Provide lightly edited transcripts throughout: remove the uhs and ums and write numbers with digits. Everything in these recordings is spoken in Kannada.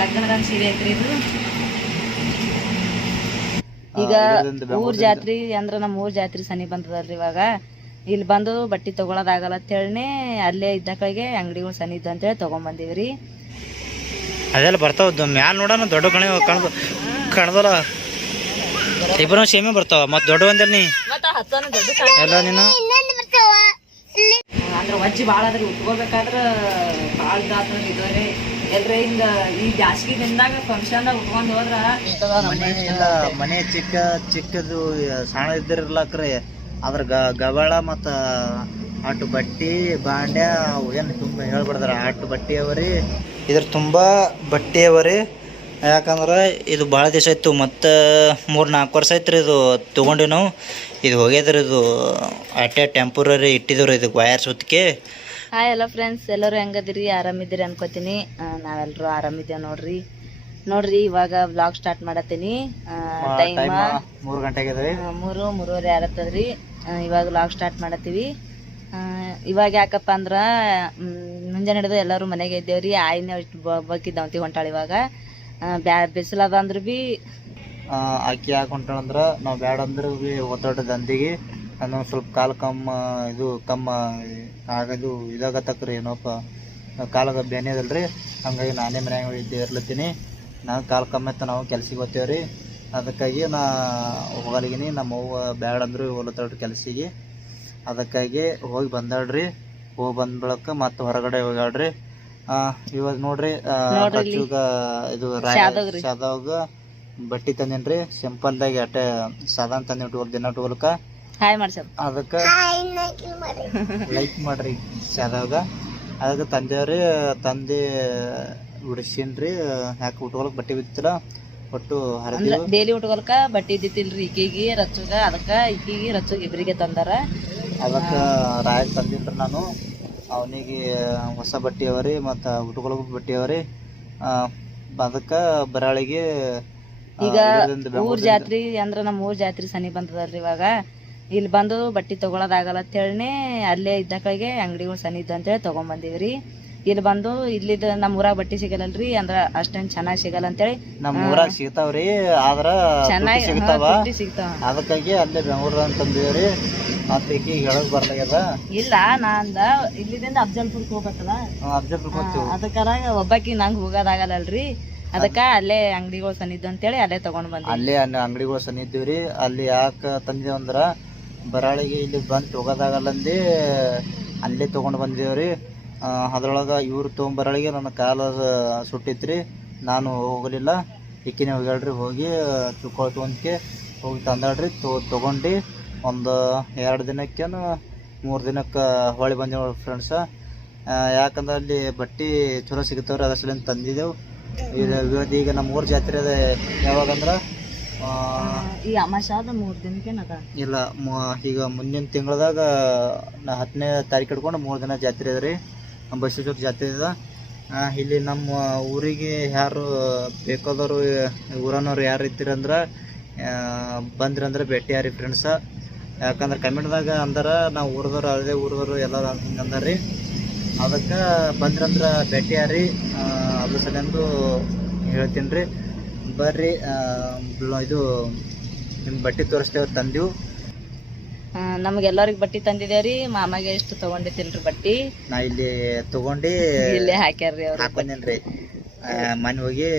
ಲಗ್ನದ ಸೀರೆ ಐತ್ರಿ ಇದು. ಈಗ ಊರ್ ಜಾತ್ರಿ ಅಂದ್ರ ನಮ್ಮ ಊರ್ ಜಾತ್ರಿ ಸನಿ ಬಂದದಲ್ರಿ. ಇವಾಗ ಇಲ್ಲಿ ಬಂದು ಬಟ್ಟೆ ತಗೊಳೋದಾಗಲ್ಲ ಅಂತೇಳಿ ಅಲ್ಲೇ ಇದ್ದಗಳಿಗೆ ಅಂಗಡಿಗಳು ಸನಿ ಇದ್ದು ಅಂತೇಳಿ ತಗೊಂಡ್ಬಂದಿವ್ರಿ. ಅದೆಲ್ಲ ಬರ್ತಾವ ಮ್ಯಾಲ ನೋಡೋಣ. ದೊಡ್ಡ ಕಣದಲ್ಲ ಇಬ್ಬರು ಸೇಮೆ ಬರ್ತಾವ. ಮತ್ ದೊಡ್ಡ ಒಂದಲ್ಲಿ ನೀ ಎಲ್ಲ ನೀನು ಅಂದ್ರ ವಜ್ಜಿ ಭಾಳ ಅದ್ರಿ. ಉಟ್ಕೋಬೇಕಾದ್ರ ಭಾಳ ಇದಾದ್ರಿ. ಇದ್ರಿ ಎಲ್ರ ಹಿಂಗ ಈ ಬ್ಯಾಸ್ಗಿ ದಿನದಾಗ ಫಂಕ್ಷನ್ದಾಗ ಉಟ್ಕೊಂಡ್ ಹೋದ್ರ ಮನೆ ಚಿಕ್ಕದು ಸಣ್ಣ ಇದ್ದಿರ್ಲಾಕ್ರಿ ಅದ್ರ ಗಬಾಳ ಮತ್ತ ಅಟ್ಟು ಬಟ್ಟಿ ಬಾಂಡ್ಯ ಏನು ತುಂಬ ಹೇಳ್ಬಿಡ್ದಾರ. ಅಟ್ಟು ಬಟ್ಟಿ ಅವರಿ ಇದ್ರ ತುಂಬ ಬಟ್ಟೆ ಅವರಿ. ಯಾಕಂದ್ರೆ ಇದು ಭಾಳ ದಿವಸ ಇತ್ತು. ಮತ್ತು 3-4 ವರ್ಷ ಆಯ್ತು ರೀ ಇದು ತೊಗೊಂಡಿವಿ ನಾವು. ಇದು ಹೋಗ್ಯದ್ರಿ. ಇದು ಅಟ್ಟೆ ಟೆಂಪರರಿ ಇಟ್ಟಿದ್ರು ಇದಕ್ಕೆ ವಯರ್ ಸುತ್ತಿಗೆ. ಹಾಯ್ ಎಲ್ಲ ಫ್ರೆಂಡ್ಸ್, ಎಲ್ಲರೂ ಹೆಂಗದಿರಿ? ಆರಾಮಿದ್ದೀರಿ ಅನ್ಕೋತೀನಿ. ನಾವೆಲ್ಲರೂ ಆರಾಮಿದ್ದೇವೆ ನೋಡ್ರಿ. ಇವಾಗ ವ್ಲಾಗ್ ಸ್ಟಾರ್ಟ್ ಮಾಡತ್ತೀನಿ. ಟೈಮ್ 3 ಗಂಟೆಗೆ 3:30 ಆಗತ್ತದ್ರಿ. ಇವಾಗ ವ್ಲಾಗ್ ಸ್ಟಾರ್ಟ್ ಮಾಡತ್ತೀವಿ. ಇವಾಗ ಯಾಕಪ್ಪ ಅಂದ್ರೆ ಮುಂಜಾನೆ ಹಿಡಿದು ಎಲ್ಲರೂ ಮನೆಗೆ ಇದ್ದೇವ್ರಿ. ಆಯಿನ ಬಕ್ಕಿದ್ದಾವಂತಿ ಹೊಂಟಾಳ. ಇವಾಗ ಬಿಸಿಲದ ಅಂದ್ರೆ ಭೀ ಅಕ್ಕಿ ಯಾಕೆ ಹೊಂಟಾಳಂದ್ರೆ ನಾವು ಬ್ಯಾಡ ಅಂದ್ರೆ ಭೀ ಒತ್ತಡ ದಂದಿಗೆ ಅದೊಂದು ಸ್ವಲ್ಪ ಕಾಲು ಕಮ್ಮ ಆಗದು ಇದಾಗತ್ತಕ್ರಿ. ಏನೋಪ್ಪ ಕಾಲಾಗ ಬೇನೆ ಅದಲ್ರಿ. ಹಂಗಾಗಿ ನಾನೇ ಮನ್ಯಾಗ ಇರ್ಲತ್ತೀನಿ. ನಾನು ಕಾಲು ಕಮ್ಮಿ ಆಯ್ತು. ನಾವು ಕೆಲ್ಸಿಗೆ ಹೋಗ್ತೇವ್ರಿ. ಅದಕ್ಕಾಗಿ ನಾ ಹೋಗಲಿಗಿನಿ. ನಮ್ಮ ಅವ್ವ ಬ್ಯಾಡ ಅಂದ್ರು ಹೋಲತ್ತಳ್ರಿ ಕೆಲ್ಸಿಗೆ. ಅದಕ್ಕಾಗಿ ಹೋಗಿ ಬಂದಾಳ್ರಿ. ಹೋಗಿ ಬಂದ ಬಳಿಕ ಮತ್ತೆ ಹೊರಗಡೆ ಹೋಗ್ಯಾಳ್ರಿ. ಇವಾಗ ನೋಡ್ರಿ ಇದು ಶಾದಾಗ ಬಟ್ಟಿ ತಂದೇನ್ರಿ. ಸಿಂಪಲ್ದಾಗಿ ಅಟ್ಟೆ ಸಾಧಾರಣ ತಂದೆ ದಿನ ಉಟ್ಕೊಳಕ. ಅದಕ್ಕೆ ಲೈಕ್ ಮಾಡ್ರಿ ಶಾದಾಗ. ಅದಕ್ಕೆ ತಂದೇವ್ರಿ. ತಂದೆ ಉಡಿಸೀನ್ರಿ. ಯಾಕೆ ಉಟ್ಕೊಳಕ್ ಬಟ್ಟೆ ಬಿತ್ತಿಲ್ಲ ಒಟ್ಟು ಹರಿದ ಡೈಲಿ ಉಟ್ಕೊಳಕ ಬಟ್ಟೆ ಇದ್ದಿತ್ತಿಲ್ರಿ. ಈಕಿಗೆ ರಚ್ಚುಗ ಅದಕ್ಕೆ ಈಕಿಗೆ ರಚ್ಚುಗ ಇಬ್ಬರಿಗೆ ತಂದಾರ. ಅದಕ್ಕೆ ರಾಯಕ್ ತಂದಿನ್ರಿ ನಾನು. ಅವನಿಗೆ ಹೊಸ ಬಟ್ಟೆ ಅವರಿ ಮತ್ತು ಉಟ್ಕೊಳಕ್ ಬಟ್ಟೆ ಅವರಿ. ಅದಕ್ಕೆ ಬರಾಳಿಗೆ ಈಗ ಊರ್ ಜಾತ್ರಿ ಅಂದ್ರ ನಮ್ಮ ಊರ್ ಜಾತ್ರಿ ಸನಿ ಬಂದದಲ್ರಿ. ಇವಾಗ ಇಲ್ಲಿ ಬಂದು ಬಟ್ಟೆ ತಗೊಳೋದಾಗಲ್ಲ ಅಂತೇಳಿ ಅಲ್ಲೇ ಇದ್ದಗಳಿಗೆ ಅಂಗಡಿಗಳು ಸನಿ ಇದ್ದು ಅಂತೇಳಿ ತಗೊಂಡ್ಬಂದಿವ್ರಿ. ಇಲ್ಲಿ ಬಂದು ಇಲ್ಲಿದ ನಮ್ಮ ಊರಾಗ ಬಟ್ಟೆ ಸಿಗಲ್ಲಲ್ರಿ. ಅಂದ್ರ ಅಷ್ಟೇನ್ ಚೆನ್ನಾಗಿ ಸಿಗಲ್ಲ ಅಂತೇಳಿ. ನಮ್ಮ ಊರಾಗ ಸಿಗ್ತಾವ್ರಿ, ಆದ್ರ ಚೆನ್ನಾಗಿ ಸಿಗ್ತಾವ. ಸಿಗ್ತಾವ. ಅದಕ್ಕಾಗಿ ಅಲ್ಲೇ ಬೆಂಗಳೂರು ಅಂತಂದಿವ್ರಿ. ಮತ್ತೆ ಈಗ ಹೇಳಕ್ ಬರ್ಲಾಗ್ಯದ. ಇಲ್ಲ ನಾಂದ ಇಲ್ಲಿದಿಂದ ಅಫ್ಜಲ್ಪುರ್ಗೆ ಹೋಗ್ಬೇಕಲ್ಲ. ಅಫ್ಜಲ್ಪುರ್ಗೆ ಹೋಗ್ತೀವಿ. ಅದಕ್ಕಾರ ಒಬ್ಬಾಕಿ ನಂಗೆ ಹೋಗೋದಾಗಲ್ಲಲ್ರಿ. ಅದಕ್ಕ ಅಲ್ಲೇ ಅಂಗಡಿಗಳು ಸನಿದ್ದು ಅಂತೇಳಿ ಅಲ್ಲೇ ತಗೊಂಡ್ ಬಂದ್ವಿ. ಅಲ್ಲೇ ಅಂಗಡಿಗಳು ಸನಿದ್ದೀವ್ರಿ. ಅಲ್ಲಿ ಯಾಕೆ ತಂದಿದ್ದೇವೆ ಅಂದ್ರ ಬರಾಳಿಗೆ ಇಲ್ಲಿ ಬಂದು ಹೋಗೋದಾಗಲ್ಲಂದು ಅಲ್ಲೇ ತೊಗೊಂಡು ಬಂದಿದ್ದೇವ್ರಿ. ಅದ್ರೊಳಗೆ ಇವ್ರು ತೊಗೊಂಬರಳಿಗೆ ನನ್ನ ಕಾಲು ಸುಟ್ಟಿತ್ರಿ. ನಾನು ಹೋಗಲಿಲ್ಲ. ಇಕ್ಕಿನೇ ಹೋಗ್ಯಾಳ್ರಿ. ಹೋಗಿ ಚುಕ್ಕೋಳ ತೊಗೊಂಡ್ಕೆ ಹೋಗಿ ತಂದಾಳ್ರಿ. ತೊಗೊಂಡು ಒಂದು 2 ದಿನಕ್ಕೇನು 3 ದಿನಕ್ಕೆ ಹೊಳಿ ಬಂದೇವು ಫ್ರೆಂಡ್ಸ. ಯಾಕಂದ್ರೆ ಅಲ್ಲಿ ಬಟ್ಟೆ ಚಲೋ ಸಿಗ್ತಾವ್ರಿ. ಅದ್ರ ಸಲಿಂದ ತಂದಿದ್ದೆವು. ಈಗ ನಮ್ಮ ಊರ ಜಾತ್ರೆ ಅದ ಯಾವಾಗಂದ್ರೆ ಈ ಅಮಾವಾಸ್ಯಾದ 3 ದಿನಕ್ಕೇನದ ಇಲ್ಲ. ಈಗ ಮುಂದಿನ ತಿಂಗಳದಾಗ 10ನೇ ತಾರೀಕು ಹಿಡ್ಕೊಂಡು 3 ದಿನ ಜಾತ್ರೆ ಅದ ರೀ. ಬಸವೇಶ್ವರ ಜಾತ್ರೆ ಅದ. ಇಲ್ಲಿ ನಮ್ಮ ಊರಿಗೆ ಯಾರು ಬೇಕಾದವರು ಊರನ್ನವ್ರು ಯಾರು ಇರ್ತೀರಂದ್ರೆ ಬಂದ್ರಂದ್ರೆ ಭೇಟಿಯಾರಿ ಫ್ರೆಂಡ್ಸ. ಯಾಕಂದ್ರೆ ಕಮೆಂಟ್ದಾಗ ಅಂದಾರ ನಾವು ಊರದವ್ರು ಅದೇ ಊರದವರು ಎಲ್ಲರೂ ಹಿಂಗೆ ಅಂದಾರ್ರಿ. ಅದಕ್ಕೆ ಬಂದ್ರಂದ್ರೆ ಭೇಟಿಯಾರಿ. ಅದ್ರ ಸಲಿಂದು ಹೇಳ್ತೀನಿ ರೀ. ಬರ್ರಿ ಇದು ನಿಮ್ಮ ಬಟ್ಟೆ ತೋರಿಸ್ತೇವೆ ತಂದೀವಿ. ನಮ್ಗೆಲ್ಲರಿಗೆ ಬಟ್ಟೆ ತಂದಿದ್ದೇವ್ರಿ. ಮಾಮಗೆ ಎಷ್ಟು ತಗೊಂಡಿತ್ತಿಲ್ರಿ ಬಟ್ಟಿ. ನಾ ಇಲ್ಲಿ ತಗೊಂಡು ಇಲ್ಲೇ ಹಾಕ್ಯಾರ್ರಿ ಅವ್ರು. ಹಾಕೊಂಡೇನ್ರಿ. ಮನೆ ಹೋಗಿ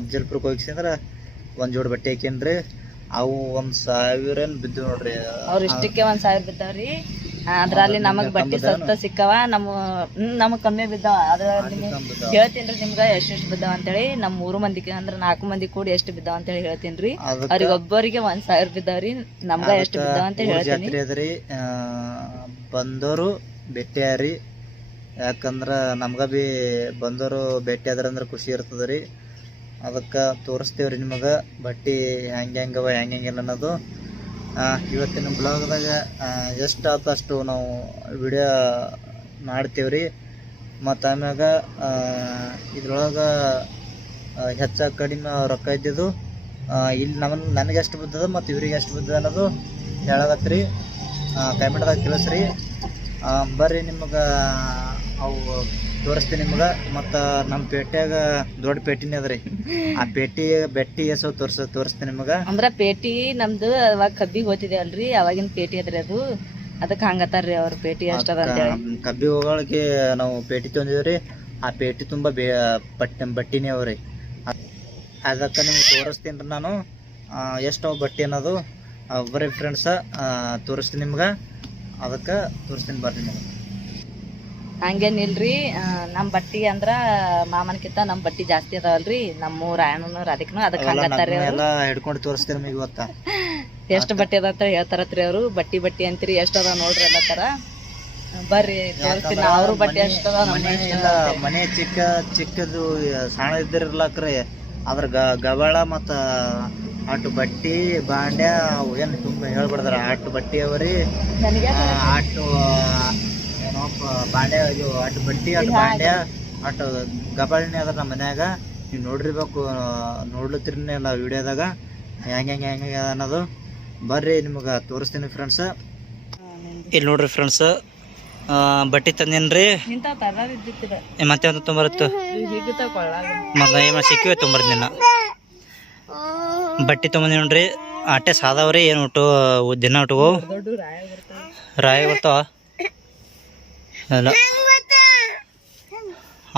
ಅಫ್ಜಲ್ಪುರ್ಗೆ ಹೋಗಿಸಿಂದ್ರೆ ಒಂದು ಜೋಡಿ ಬಟ್ಟೆ ಹಾಕೇನ್ರಿ. ಅವು 1,000 ಬಿದ್ದು ನೋಡ್ರಿ. ಅವ್ರ ಇಷ್ಟಕ್ಕೆ 1,000 ಬಿದ್ದಾವ್ರಿ. ಅದ್ರಲ್ಲಿ ನಮಗ್ ಬಟ್ಟೆ ಸಸ್ತ ಸಿಕ್ಕವ. ನಮಗ್ ಕಮ್ಮಿ ಬಿದ್ದಾವ. ಅದ್ರಲ್ಲಿ ಹೇಳ್ತೀನ್ರಿ ನಿಮ್ಗ ಎಷ್ಟೆಷ್ಟು ಬಿದ್ದಾವ ಅಂತೇಳಿ. ನಮ್ 3 ಮಂದಿಗೆ ಅಂದ್ರ 4 ಮಂದಿ ಕೂಡಿ ಎಷ್ಟು ಬಿದ್ದಾವ ಅಂತೇಳಿ ಹೇಳ್ತೀನ್ರಿ. ಅವ್ರಿಗೆ ಒಬ್ಬರಿಗೆ 1,000 ಬಿದ್ದಾವ್ರಿ. ನಮ್ಗ ಎಷ್ಟು ಬಿದ್ದಾವ ಅಂತ ಹೇಳ್ತೀನಿ. ಜಾತ್ರೆ ಬಂದವರು ಭೇಟಿಯಾರಿ. ಯಾಕಂದ್ರ ನಮ್ಗ ಬಿ ಬಂದವರು ಭೇಟಿ ಆದ್ರಂದ್ರ ಖುಷಿ ಇರ್ತದ್ರಿ. ಅದಕ್ಕೆ ತೋರಿಸ್ತೇವ್ರಿ ನಿಮಗೆ ಬಟ್ಟೆ ಹೆಂಗವ ಹೆಂಗಿಲ್ಲ ಅನ್ನೋದು. ಇವತ್ತಿನ ಬ್ಲಾಗ್ದಾಗ ಎಷ್ಟು ಆದಷ್ಟು ನಾವು ವಿಡಿಯೋ ಮಾಡ್ತೇವ್ರಿ. ಮತ್ತು ಆಮ್ಯಾಗ ಇದ್ರೊಳಗೆ ಹೆಚ್ಚಾಗಿ ಕಡಿಮೆ ರೊಕ್ಕ ಇದ್ದಿದ್ದು ಇಲ್ಲಿ ನನಗೆ ಎಷ್ಟು ಬಿದ್ದದ ಮತ್ತು ಇವ್ರಿಗೆ ಎಷ್ಟು ಬಿದ್ದದ ಅನ್ನೋದು ಹೇಳಕತ್ರಿ. ಕಮೆಂಟ್ದಾಗ ತಿಳಿಸ್ರಿ. ಬರ್ರಿ ನಿಮಗೆ ಅವು ತೋರಿಸ್ತೀನಿ ನಿಮ್ಗೆ. ಮತ್ತು ನಮ್ಮ ಪೇಟೆಯಾಗ ದೊಡ್ಡ ಪೇಟಿನೇ ಅದ್ರಿ, ಆ ಬೆಟ್ಟಿ ಎಸೋ ತೋರಿಸ್ತೀನಿ ನಿಮ್ಗೆ. ಅಂದ್ರ ಪೇಟಿ ನಮ್ದು ಅವಾಗ ಕಬ್ಬಿಗೆ ಹೋಗ್ತಿದೆ ಅಲ್ರಿ, ಅವಾಗಿನ ಪೇಟಿ ಅದ್ರಿ ಅದು, ಅದಕ್ಕೆ ಹಂಗತ್ತಾರ್ರಿ ಅವ್ರ ಪೇಟಿ ಅಷ್ಟದ ಅಂತೇಳಿ. ಕಬ್ಬಿ ಹೋಗೋಳಕ್ಕೆ ನಾವು ಪೇಟಿ ತಂದಿದ್ರಿ, ಆ ಪೇಟಿ ತುಂಬ ಬಟ್ಟಿನೇ ಅವ್ರಿ. ಅದಕ್ಕೆ ನಿಮ್ಗೆ ತೋರಿಸ್ತೀನಿ ರೀ ನಾನು ಎಷ್ಟು ಬಟ್ಟೆ ಅನ್ನೋದು. ಬರ್ರಿ ಫ್ರೆಂಡ್ಸ ತೋರಿಸ್ತೀನಿ ನಿಮ್ಗೆ, ಅದಕ್ಕೆ ತೋರಿಸ್ತೀನಿ ಬರ್ರಿ ನಿಮ್ಗೆ. ಹಂಗೇನಿಲ್ರಿ, ನಮ್ಮ ಬಟ್ಟಿ ಅಂದ್ರ ಮಾಮನ್ಕಿಂತ ನಮ್ಮ ಬಟ್ಟಿ ಜಾಸ್ತಿ ಅದಾವಲ್ರಿ, ನಮ್ಮ ರಾಯಣ್ಣನು ರಾಧಿಕನು, ಅದಕ್ಕೆ ಹಂಗತ್ತಾರ್ರಿ ಅವ್ರು. ಎಲ್ಲ ಹಿಡ್ಕೊಂಡು ತೋರಿಸ್ತೀನಿ ನಿಮಗೆ ಇವತ್ತ. ಎಷ್ಟು ಬಟ್ಟೆ ಅದ ಅಂತ ಹೇಳ್ತಾರತ್ರಿ ಅವರು. ಬಟ್ಟಿ ಅಂತೀರಿ, ಎಷ್ಟು ಅದಾವ ನೋಡ್ರಿ ಎಲ್ಲ ತರ. ಬರ್ರಿ ತೋರಿಸ್ತೀನಿ ಅವ್ರ ಬಟ್ಟೆ ಎಷ್ಟು ಅದಾವ. ಮನೆ ಚಿಕ್ಕದು ಸಣ್ಣ ಇದ್ದಿರ್ಲಾಕ್ರಿ, ಅದ್ರ ಗಬಳ ಮತ್ತು ಅಟ್ಟು ಬಟ್ಟಿ ಬಾಂಡ್ಯ ಏನು ತುಂಬ ಹೇಳ್ಬಿಡ್ದಾರ. ಅಟ್ಟು ಬಟ್ಟಿ ಅವರಿ, ಅಟ್ಟು ಏನಪ್ಪ ಬಾಂಡ್ಯ, ಇದು ಅಟ್ಟು ಬಟ್ಟಿ ಅಟ್ಟು ಬಾಂಡ್ಯ ಅಟ್ಟು ಗಬಳನೇ ಅದ್ರ ನಮ್ಮ ಮನ್ಯಾಗ. ನೀವು ನೋಡಿರ್ಬೇಕು, ನೋಡ್ಲತ್ತೀರಿ ನಾವು ವಿಡಿಯೋದಾಗ ಹೆಂಗೆ ಅನ್ನೋದು. ಬರ್ರಿ ನಿಮ್ಗೆ ತೋರಿಸ್ತೀನಿ ಫ್ರೆಂಡ್ಸ್. ಇಲ್ಲಿ ನೋಡ್ರಿ ಫ್ರೆಂಡ್ಸ್, ಬಟ್ಟೆ ತಂದೇನ್ರಿ. ಮತ್ತೆ ಒಂದು ತೊಂಬರತ್ತು ಮತ್ತೆ ಸಿಕ್ಕಿವೆ ತೊಂಬರ್ದಿನ ಬಟ್ಟೆ ತೊಗೊಂಡಿ ನೋಡ್ರಿ. ಆಟೆ ಸಾದವ್ರಿ, ಏನು ದಿನ ಉಟ್ಕೋ ರಾಯ ಬರ್ತಾವ ಅಲ್ಲ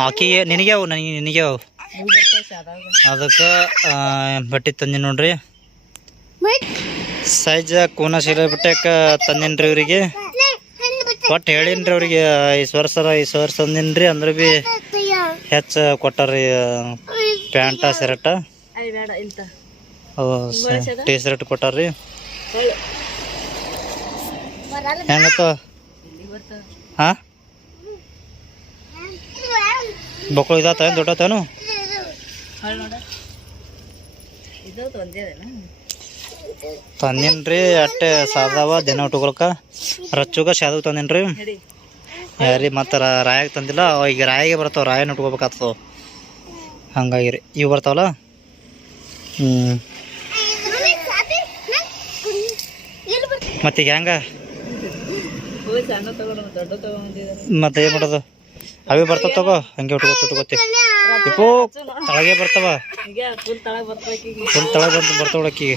ಆಕಿಗೆ ನಿನಗೆ ಅವು ನಿನಗೆ ಅವು. ಅದಕ್ಕೆ ಬಟ್ಟೆ ತಂದಿ ನೋಡ್ರಿ. ಸೈಜ್ ಕೂನ ಸೀರೆ ಬಿಟ್ಟಕ್ಕೆ ತಂದಿನ್ರಿ ಇವ್ರಿಗೆ. ಒಟ್ಟು ಹೇಳಿನ್ರಿ ಅವ್ರಿಗೆ 5 ವರ್ಷ ತಂದಿನ್ರಿ. ಅಂದ್ರೆ ಭೀ ಹೆಚ್ಚು ಕೊಟ್ಟಾರ್ರಿ ಪ್ಯಾಂಟ ಶರ್ಟ, ಟೀ ಶರ್ಟ್ ಕೊಟ್ಟಾರ್ರಿ. ಹೆಂಗತ್ತ ಹಾ ಬಕ್ಕಳು ಇದಾತ ದೊಡ್ಡತೇನು? ತಂದಿನ್ರಿ. ಅಟ್ಟೆ ಸಾದಾವ ದಿನ ಉಟ್ಕೊಳಕ. ರಚ್ಚುಗ ಶಾದು ತಂದಿನ್ರಿ. ಯಾರಿ ಮತ್ತು ರಾಯಾಗ ತಂದಿಲ್ಲ. ಈಗ ರಾಯಿಗೆ ಬರ್ತಾವ, ರಾಯನ ಉಟ್ಕೋಬೇಕಾಗ್ತವ. ಹಂಗಾಗಿರಿ ಇವು ಬರ್ತಾವಲ್ಲ. ಮತ್ತೀಗ ಹೆಂಗ ಮತ್ತೆ ಏನು ಮಾಡೋದು? ಅವೇ ಬರ್ತಾವ ತಗೋ, ಹಂಗೆ ಉಟ್ಕೋತಿ. ಇಪ್ಪು ತಳಗೆ ಬರ್ತಾವ, ಫುಲ್ ತಳಗ ಬರ್ತಾವ ಅಕ್ಕಿಗೆ.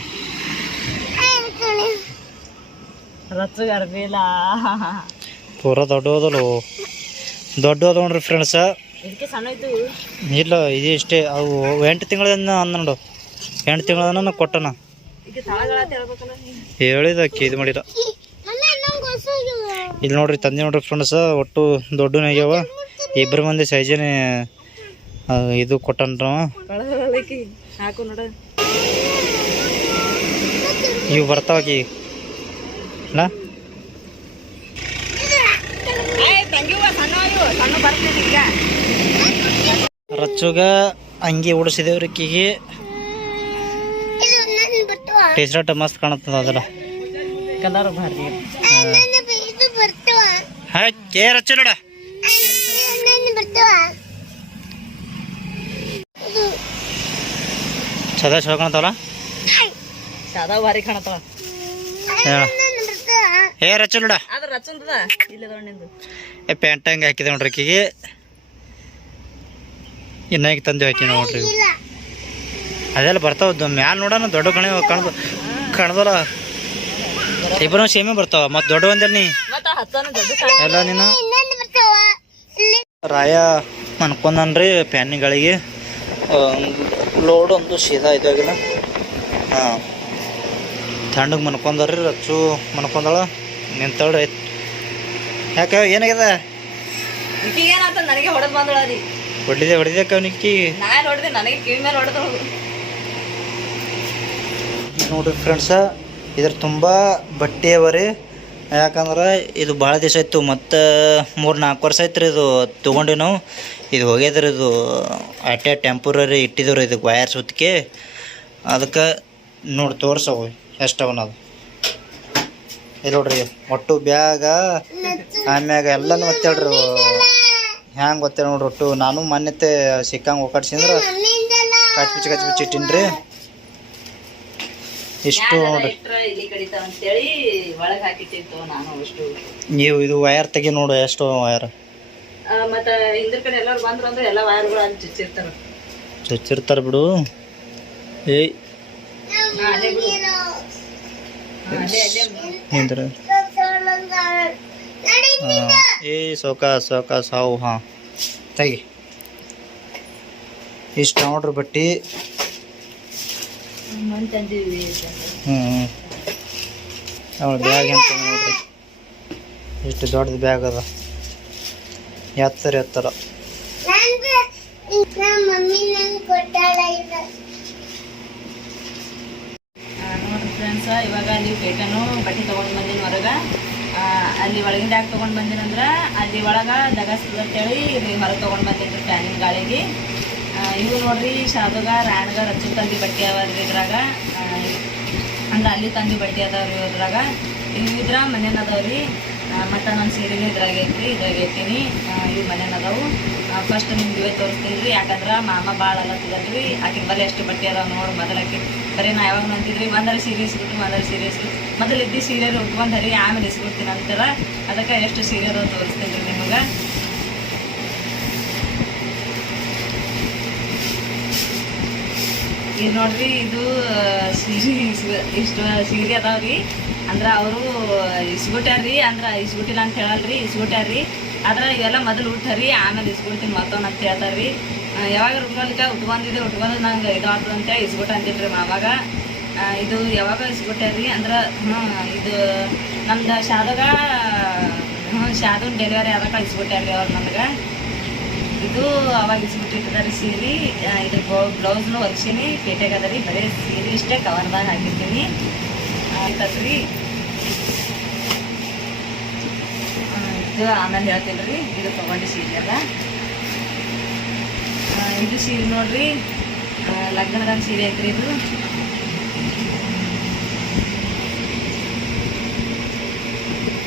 ಪೂರ ದೊಡ್ಡ ನೋಡ್ರಿ ಫ್ರೆಂಡ್ಸ. ಇಲ್ಲ ಇದು ಇಷ್ಟೇ. ಅವು 8 ತಿಂಗಳನ್ನ ಅಂದ ನೋಡು, 8 ತಿಂಗಳನ್ನ ಕೊಟ್ಟನ ಹೇಳಿದ ಅಕ್ಕಿ ಇದು ಮಾಡಿಲ್ಲ. ಇಲ್ಲಿ ನೋಡ್ರಿ ತಂದೆ ನೋಡ್ರಿ ಫ್ರೆಂಡ್ಸ, ಒಟ್ಟು ದೊಡ್ಡನಾಗ್ಯಾವ. 2 ಮಂದಿ ಸೈಜನೇ ಇದು ಕೊಟ್ಟನ್ರ. ಇವು ಬರ್ತಾವಕಿ ಅಲ್ಲ. ರಚ್ಚುಗ ಅಂಗಿ ಉಡಿಸಿದೇವ್ರಿ ಅಕ್ಕಿಗೆ. ಟೀ ಶರ್ಟ್ ಮಸ್ತ್ ಕಾಣತ್ತದ ಅದಲ್ಲ, ಕಲರ್ ಭಾರಿ. ಹೇ ರಚ್ಚು ನೋಡ, ಸದಾ ಚಲೋ ಕಾಣತ್ತವಲ್ಲ, ಸದಾ ಭಾರಿ ಕಾಣತ್ತವ. ಏ ರಚ್ಚು ನೋಡ, ಪ್ಯಾಂಟ್ ಹಂಗೆ ಹಾಕಿದೆ ನೋಡ್ರಿ ಅಕ್ಕಿಗೆ. ಇನ್ನಾಗಿ ತಂದೆ ಹಾಕಿ ನೋಡ್ರಿ. ಅದೆಲ್ಲ ಬರ್ತಾವ ಮ್ಯಾಲ ನೋಡೋಣ. ದೊಡ್ಡ ಕಾಣದಲ್ಲ. ಇಬ್ಬರು ಸೇಮೆ ಬರ್ತಾವ. ಮತ್ತು ದೊಡ್ಡ ಒಂದಲ್ಲಿ ನೀ ಎಲ್ಲ ನೀನು ರಾಯ ಅನ್ಕೊಂಡನ್ರಿ ಪ್ಯಾನಿಗಳಿಗೆ. ಲೋಡ್ ಒಂದು ಸೀದಾ ಇದಾಗಿಲ್ಲ. ಹಾಂ ತಣ್ಣಗೆ ಮನ್ಕೊಂಡ್ರಿ. ರಚ್ಚು ಮನ್ಕೊಂಡಳ ನಿಂತಳ್ರಿ. ಆಯ್ತು ಯಾಕೆ ಏನಾಗಿದೆ? ನನಗೆ ಹೊಡೆದ್ ಬಂದಳ ರೀ. ಹೊಡಿದೆ ಕವನಿಕ್ಕಿ ನನಗೆ ಕಿವಿ ಮೇಲೆ ಹೊಡೆದಳು ನೋಡ್ರಿ ಫ್ರೆಂಡ್ಸ. ಇದ್ರ ತುಂಬ ಬಟ್ಟೆ ಅವರಿ. ಯಾಕಂದ್ರೆ ಇದು ಭಾಳ ದಿವಸ ಆಯ್ತು, ಮತ್ತು 3-4 ವರ್ಷ ಆಯ್ತು ರೀ ಇದು ತೊಗೊಂಡು ನಾವು. ಇದು ಹೋಗ್ಯದ್ರಿ, ಇದು ಅಟ್ಟೆ ಟೆಂಪರರಿ ಇಟ್ಟಿದ್ದೇವ್ರಿ ಇದಕ್ಕೆ ವಯರ್ ಸುತ್ತಿಗೆ. ಅದಕ್ಕೆ ನೋಡಿ ತೋರ್ಸವು ಎಷ್ಟವನದು. ಇಲ್ಲಿ ನೋಡ್ರಿ ಒಟ್ಟು ಬ್ಯಾಗ ಆಮ್ಯಾಗ ಎಲ್ಲನೂ ಒತ್ತೇಳ್ರಿ. ಹ್ಯಾಂಗೆ ಗೊತ್ತೇಳಿ ನೋಡ್ರಿ. ಒಟ್ಟು ನಾನು ಮೊನ್ನೆ ಸಿಕ್ಕಂಗೆ ಒಕ್ಕಡ್ಸಿಂದ್ರೆ ಕಚ್ಬಿಚ್ಚಿ ಇಟ್ಟಿನ್ರಿ. ಇಷ್ಟು ನೋಡ್ರಿ. ನೀವು ಇದು ವಯರ್ ತೆಗಿ ನೋಡು ಎಷ್ಟು ವಯರ್. ಮತ್ತ ಹಿಂದ್ರ ಕಡೆ ಎಲ್ಲರೂ ಬಂದ್ರು ಅಂದ್ರೆ ಎಲ್ಲ ವೈರ್ಗಳು ಅಲ್ಲಿ ಚುಚ್ಚಿರ್ತಾರ. ಚುಚ್ಚಿರ್ತಾರ ಬಿಡು. ಏಯ್ ಅಲ್ಲೇ ಬಿಡು. ಅಲ್ಲೇ ನಿಂದ್ರ ಏ ಸೌಕಾಸ್ ಹಾವು. ಹಾಂ ತೆಗಿ. ಇಷ್ಟು ನೋಡ್ರಿ ಬಟ್ಟಿ. ತಂದಿವಿ. ಅವ್ರ ಬ್ಯಾಗ್ ಅಂತ ನೋಡ್ರಿ, ಎಷ್ಟು ದೊಡ್ಡದು ಬ್ಯಾಗ್ ಅದ. ಎತ್ತರ ನೋಡ್ರಿ ಫ್ರೆಂಡ್ಸ್, ಇವಾಗ ಅಲ್ಲಿ ಬೇಕನು ಬಟ್ಟೆ ತೊಗೊಂಡು ಬಂದಿನಿ ಹೊರಗೆ. ಅಲ್ಲಿ ಒಳಗಿಂದ ಯಾಕೆ ತೊಗೊಂಡು ಬಂದಿನಂದ್ರೆ ಅಲ್ಲಿ ಒಳಗೆ ದಗಸ್ತೇಳಿ ಇಲ್ಲಿ ಹೊರಗೆ ತೊಗೊಂಡು ಬಂದಿನಿ ಫ್ಯಾನಿನ ಗಾಳಿಗೆ. ಇವು ನೋಡ್ರಿ ಶಾದುಗ ರಾಣಗ ರಚ್ಚು ತಂದಿ ಬಟ್ಟೆ ಅವಲ್ರಿ ಇದ್ರಾಗ. ಅಂದ್ರೆ ಅಲ್ಲಿ ತಂದಿ ಬಟ್ಟೆ ಅದಾವ್ರಿ ಇದ್ರಾಗ. ಇದ್ರ ಮನೇನ ಅದಾವ್ರಿ. ಮತ್ತು ನನ್ನ ಸೀರೆನೂ ಇದ್ರಾಗ ಐತ್ರಿ, ಇದ್ರಾಗ ಐತೀನಿ. ಇವು ಮನೇನ ಅದಾವು. ಫಸ್ಟ್ ನಿಮ್ಗೆ ಇವೇ ತೋರಿಸ್ತೀನಿ ರೀ, ಯಾಕಂದ್ರೆ ಮಾಮ ಭಾಳ ಅಲ್ಲತ್ತಿದ್ರಿ. ಆಕಿನ ಬಲೆ ಎಷ್ಟು ಬಟ್ಟೆ ಅದಾವ ನೋಡಿ. ಮೊದಲಾಕಿ ಬರೀ ನಾ ಯಾವಾಗ ನಂತಿದ್ರಿ ಒಂದರ ಸೀರೆ ಇಸ್ಬಿಟ್ಟು ಒಂದರ ಸೀರೆ ಇಸ್ಬಿಟ್ಟು ಮೊದಲು ಇದ್ದು ಸೀರೆ ಉಟ್ಕೊಂಡರಿ ಆಮೇಲೆ ಇಸ್ಬಿಡ್ತೀನಿ ಅಂತಾರ. ಅದಕ್ಕೆ ಎಷ್ಟು ಸೀರೆ ಅದಾವ ತೋರಿಸ್ತೀನಿ ರೀ ನಿಮಗೆ. ಇದು ನೋಡ್ರಿ, ಇದು ಸೀರೆ ಇಷ್ಟು ಸೀರೆ ಅದಾವ್ರಿ. ಅಂದ್ರೆ ಅವರು ಇಸ್ಬಿಟ್ಟಾರ್ರಿ, ಅಂದ್ರೆ ಇಸ್ಬಿಟ್ಟಿಲ್ಲ ಅಂತ ಹೇಳಲ್ರಿ, ಇಸ್ಬಿಟ್ಟಾರ್ರಿ. ಆದ್ರೆ ಇವೆಲ್ಲ ಮೊದಲು ಉಟ್ಟಾರಿ, ಆಮೇಲೆ ಇಸ್ಬಿಡ್ತೀನಿ ಮತ್ತೊಂದು ಅಂತ ಹೇಳ್ತಾರ್ರಿ. ಯಾವಾಗ ಉಟ್ಕೊಳ್ಕ ಉಟ್ಕೊಂಡಿದ್ದೆ ನಂಗೆ ಇದು ಆಗ್ತದೆ ಅಂತೇಳಿ ಇಸ್ಬಿಟ್ಟು ಅಂತಿಲ್ರಿ ಮಾವಾಗ. ಇದು ಯಾವಾಗ ಇಸ್ಬಿಟ್ಟಾರ್ರಿ ಅಂದ್ರೆ ಇದು ನಮ್ದು ಶಾದಾಗ ಶಾದನ್ ಡೆಲಿವರಿ ಆದಾಗ ಇಸ್ಬಿಟ್ಟಾರ್ರಿ ಅವ್ರು ನನಗೆ. ಇದು ಅವಾಗ ಇಸ್ಬಿಟ್ಟಿದ್ದಾರೆ ಸೀರೆ. ಇದ್ರ ಬ್ಲೌಸ್ನು ಹೊಲ್ಸೀನಿ, ಪೇಟೆಗೆ ಅದ ರೀ. ಬರೀ ಸೀರೆ ಇಷ್ಟೇ ಕವರ್ದಾಗ ಹಾಕಿರ್ತೀನಿ ಆಯ್ತದ್ರಿ. ಇದು ಆಮೇಲೆ ಹೇಳ್ತೀನಿ ರೀ. ಇದು ತೊಗೊಂಡು ಸೀರೆ ಅದ. ಇದು ಸೀರೆ ನೋಡ್ರಿ, ಲಗ್ನದ ಸೀರೆ ಐತ್ರಿ. ಇದು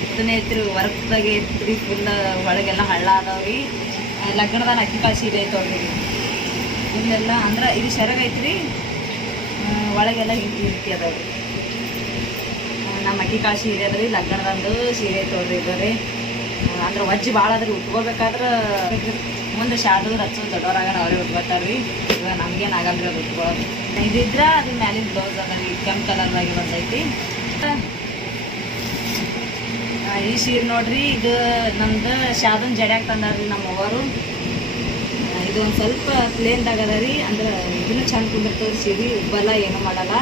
ಇದನ್ನೇ ಐತ್ರಿ, ವರ್ಕ್ದಾಗ ಐತ್ರಿ. ಫುಲ್ ಒಳಗೆಲ್ಲ ಹಳ್ಳ ಅದಾವ್ರಿ. ಲಗ್ನದಾಗ ಅಕ್ಕಿಕಾಳು ಸೀರೆ ಐತೆ ನೋಡ್ರಿ. ಇಲ್ಲೆಲ್ಲ ಅಂದ್ರೆ ಇದು ಸೆರಗ ಐತ್ರಿ, ಒಳಗೆಲ್ಲ ಹಿಂಟಿ ಅದಾವ್ರಿ. ನಮ್ಮ ಅಕ್ಕಿಕಾಳು ಸೀರೆ ಅದ್ರಿ, ಲಗ್ನದಂದು ಸೀರೆ ಐತೆ ನೋಡ್ರಿ. ಇದು ರೀ ಅಂದ್ರೆ ವಜ್ಜಿ ಭಾಳ ಅದ್ರಿ. ಉಟ್ಕೋಬೇಕಾದ್ರೆ ಮುಂದೆ ಶಾದು ರಚ್ಚು ದೊಡ್ಡವರಾಗ ಅವ್ರೇ ಉಟ್ಕೋತಾರ್ರಿ. ಇವಾಗ ನಮ್ಗೇನು ಆಗಲ್ರಿ ಅದು ಉಟ್ಕೊಳ್ಳೋದು. ಇದಿದ್ರೆ ಅದ್ರ ಮ್ಯಾಲಿನ ಬ್ಲೌಸ್ ಅದ ರೀ, ಕೆಂಪು ಕಲರ್ದಾಗಿ ಬಂದೈತಿ. ಈ ಸೀರೆ ನೋಡ್ರಿ, ಇದು ನಮ್ದು ಶಾದನ್ ಜಡ್ಯಾಗ ತಂದಾರ್ರಿ ನಮ್ಮ ಅವ್ವರು. ಇದು ಒಂದು ಸ್ವಲ್ಪ ಪ್ಲೇನ್ದಾಗ ಅದ ರೀ. ಅಂದ್ರೆ ಇದನ್ನು ಚಂದ ಕುಂದಿರ್ತದೆ ಸೀರೆ, ಉಬ್ಬಲ್ಲ ಏನೂ ಮಾಡಲ್ಲ,